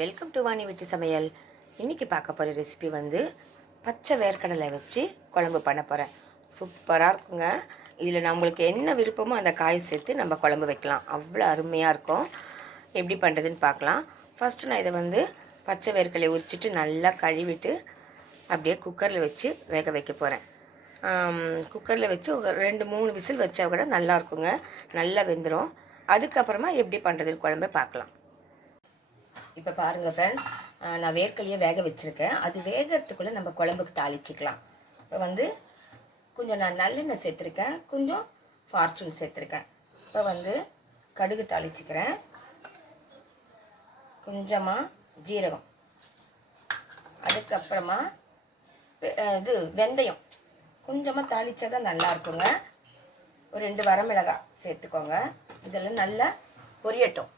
Welcome to Vani வீட்டு சமையல் இன்றைக்கி பார்க்க போகிற ரெசிபி வந்து பச்சை வேர்க்கடலை வச்சு குழம்பு பண்ண போகிறேன் சூப்பராக இருக்குங்க. இதில் நம்மளுக்கு என்ன விருப்பமோ அந்த காய் சேர்த்து நம்ம குழம்பு வைக்கலாம். அவ்வளோ அருமையாக இருக்கும். எப்படி பண்ணுறதுன்னு பார்க்கலாம். ஃபஸ்ட்டு நான் இதை வந்து பச்சை வேர்க்கடலை உரிச்சிட்டு நல்லா கழுவிட்டு அப்படியே குக்கரில் வச்சு வேக வைக்க போகிறேன் குக்கரில் வச்சு ஒரு ரெண்டு மூணு விசில் வச்சா கூட நல்லா இருக்குங்க. நல்லா வெந்துடும் அதுக்கப்புறமா எப்படி பண்ணுறதுன்னு குழம்பு பார்க்கலாம். இப்போ பாருங்கள் ஃப்ரெண்ட்ஸ் நான் வேர்க்கடலையை வேக வச்சுருக்கேன். அது வேகிறதுக்குள்ளே நம்ம குழம்புக்கு தாளிச்சிக்கலாம். இப்போ வந்து கொஞ்சம் நான் நல்லெண்ணெய் சேர்த்துருக்கேன். கொஞ்சம் ஃபார்ச்சூன் சேர்த்துருக்கேன். இப்போ வந்து கடுகு தாளிச்சிக்கிறேன். கொஞ்சமாக ஜீரகம். அதுக்கப்புறமா இது வெந்தயம். கொஞ்சமாக தாளித்தா தான் நல்லா இருக்குங்க ஒரு ரெண்டு வரமிளகாய் சேர்த்துக்கோங்க. இதெல்லாம் நல்லா பொரியட்டும்.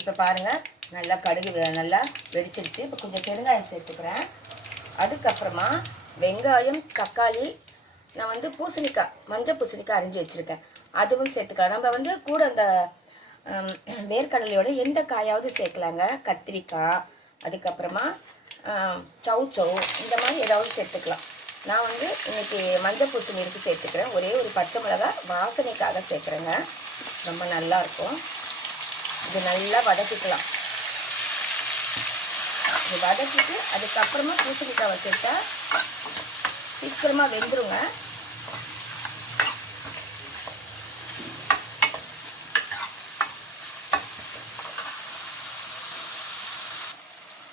இப்போ பாருங்கள் நல்லா கடுகு நல்லா வெடிச்சிடுச்சு இப்போ கொஞ்சம் பெருங்காயம் சேர்த்துக்கிறேன். அதுக்கப்புறமா வெங்காயம் தக்காளி நான் வந்து பூசணிக்காய் மஞ்சள் பூசணிக்காய் அரிஞ்சு வச்சுருக்கேன். அதுவும் சேர்த்துக்கலாம். நம்ம வந்து கூட அந்த வேர்க்கடலையோட எந்த காயாவது சேர்க்கலாங்க. கத்திரிக்காய் அதுக்கப்புறமா ஹம், இந்த மாதிரி ஏதாவது சேர்த்துக்கலாம். நான் வந்து இன்றைக்கி மஞ்சள் பூசணி இருக்கு சேர்த்துக்கிறேன். ஒரே ஒரு பச்சை மிளகாய் வாசனைக்காக சேர்க்குறேங்க. ரொம்ப நல்லா இருக்கும். இது நல்லா வதக்கிக்கலாம். இது வதக்கிட்டு அதுக்கப்புறமா பூசணிக்காய் வச்சுட்டா சீக்கிரமாக வெந்துருங்க.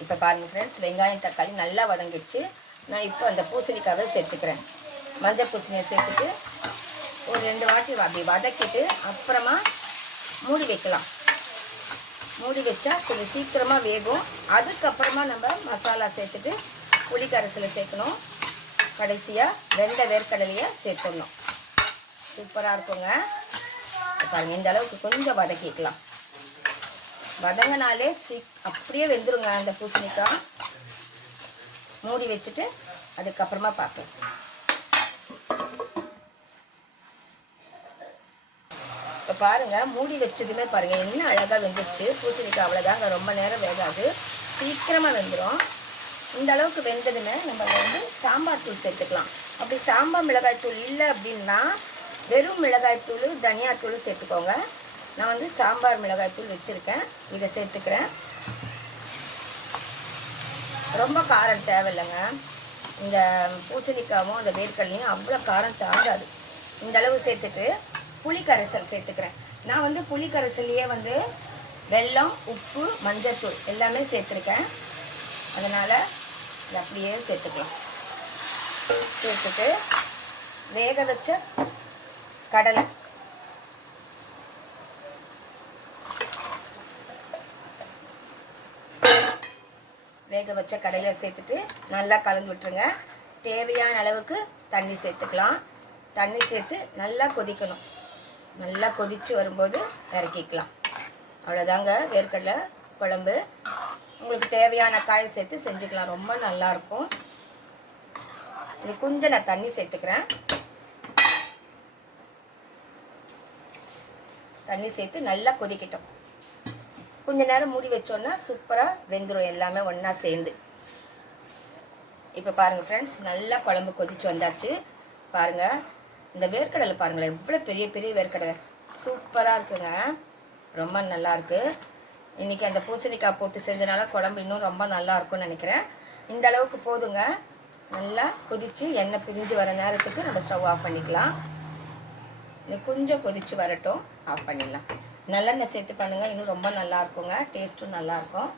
இப்போ பாருங்கள் ஃப்ரெண்ட்ஸ் வெங்காயம் தக்காளி நல்லா வதங்கிடுச்சு. நான் இப்போ அந்த பூசணிக்காவை சேர்த்துக்கிறேன். மஞ்சள் பூசணியை சேர்த்துட்டு ஒரு ரெண்டு வாட்டி அப்படி வதக்கிட்டு அப்புறமா மூடி வைக்கலாம். மூடி வச்சா கொஞ்சம் சீக்கிரமாக வேகும். அதுக்கப்புறமா நம்ம மசாலா சேர்த்துட்டு புளி கரைசலை சேர்க்கணும். கடைசியாக வெந்த வேர்க்கடலையை சேர்த்துடணும். சூப்பராக இருக்குங்க. இப்ப பாருங்க இந்த அளவுக்கு கொஞ்சம் வதக்கிக்கலாம். வதங்கினாலே சீக் அப்படியே வெந்துருங்க அந்த பூசணிக்காய். மூடி வச்சுட்டு அதுக்கப்புறமா பார்ப்போம். பாருங்கள் பாருங்க மூடி வச்சதுமே பாருங்க. என்ன அழகாக வெந்துருச்சு. பூசணிக்காய் அவ்வளோதாங்க ரொம்ப நேரம் வேகாது. சீக்கிரமாக வெந்துடும் இந்த அளவுக்கு வெந்ததுமே நம்ம வந்து சாம்பார் தூள் சேர்த்துக்கலாம். அப்படி சாம்பார் மிளகாய் தூள் இல்லை அப்படின்னா வெறும் மிளகாய் தூள் தனியாத்தூள் சேர்த்துக்கோங்க. நான் வந்து சாம்பார் மிளகாய் தூள் வச்சுருக்கேன். இதை சேர்த்துக்கிறேன். ரொம்ப காரம் தேவையில்லைங்க. இந்த பூசணிக்காவும் அந்த வேர்க்கடலையும் அவ்வளோ காரம் தாங்காது. இந்த அளவு சேர்த்துட்டு புளி கரைசல் சேர்த்துக்கிறேன். நான் வந்து புளி கரைசல்லையே வந்து வெல்லம் உப்பு மஞ்சத்தூள் எல்லாமே சேர்த்துருக்கேன். அதனால் இது அப்படியே சேர்த்துக்கலாம். சேர்த்துட்டு வேக வச்ச கடலை. வேக வச்ச கடையில் சேர்த்துட்டு நல்லா கலந்து விட்டுருங்க. தேவையான அளவுக்கு தண்ணி சேர்த்துக்கலாம். தண்ணி சேர்த்து நல்லா கொதிக்கணும். நல்லா கொதிச்சு வரும்போது இறக்கிக்கலாம். அவ்வளோதாங்க வேர்க்கடலை குழம்பு. உங்களுக்கு தேவையான காய் சேர்த்து செஞ்சுக்கலாம். ரொம்ப நல்லா இருக்கும். இது கொஞ்சம் நான் தண்ணி சேர்த்துக்கிறேன். தண்ணி சேர்த்து நல்லா கொதிக்கட்டும். கொஞ்ச நேரம் மூடி வச்சோன்னா சூப்பராக வெந்துடும் எல்லாமே ஒன்றா சேர்ந்து. இப்போ பாருங்கள் ஃப்ரெண்ட்ஸ் நல்லா குழம்பு கொதிச்சு வந்தாச்சு. பாருங்கள் இந்த வேர்க்கடலை பாருங்களேன் எவ்வளோ பெரிய பெரிய வேர்க்கடலை. சூப்பராக இருக்குங்க. ரொம்ப நல்லாயிருக்கு இன்றைக்கி அந்த பூசணிக்காய் போட்டு செஞ்சனால குழம்பு இன்னும் ரொம்ப நல்லா இருக்கும்னு நினைக்கிறேன். இந்த அளவுக்கு போதுங்க. நல்லா கொதித்து எண்ணெய் பிரிஞ்சு வர நேரத்துக்கு நம்ம ஸ்டவ் ஆஃப் பண்ணிக்கலாம். இன்னும் கொஞ்சம் கொதித்து வரட்டும். ஆஃப் பண்ணிடலாம். நல்லெண்ணெய் சேர்த்து பண்ணுங்கள் இன்னும் ரொம்ப நல்லா இருக்குங்க. டேஸ்ட்டும் நல்லாயிருக்கும்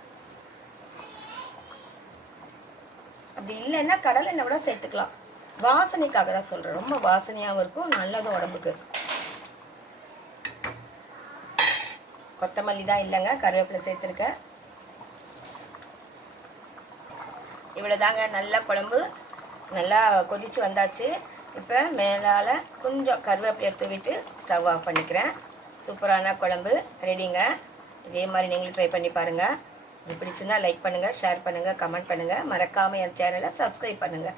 அப்படி இல்லைன்னா கடலை எண்ணெய் கூட சேர்த்துக்கலாம். வாசனைக்காக தான் சொல்கிறேன் ரொம்ப வாசனையாகவும் இருக்கும் நல்லதும் உடம்புக்கு. கொத்தமல்லி தான் இல்லைங்க கருவேப்பிலை சேர்த்துருக்கேன். இவ்வளோதாங்க நல்ல குழம்பு நல்லா கொதிச்சு வந்தாச்சு. இப்போ மேலால் கொஞ்சம் கருவேப்பிலையை தூவிட்டு ஸ்டவ் ஆஃப் பண்ணிக்கிறேன். சூப்பரான குழம்பு ரெடிங்க இதே மாதிரி நீங்களும் ட்ரை பண்ணி பாருங்கள் உங்களுக்கு பிடிச்சிருந்தா லைக் பண்ணுங்கள் ஷேர் பண்ணுங்கள் கமெண்ட் பண்ணுங்கள் மறக்காமல் என் சேனலை சப்ஸ்கிரைப் பண்ணுங்கள்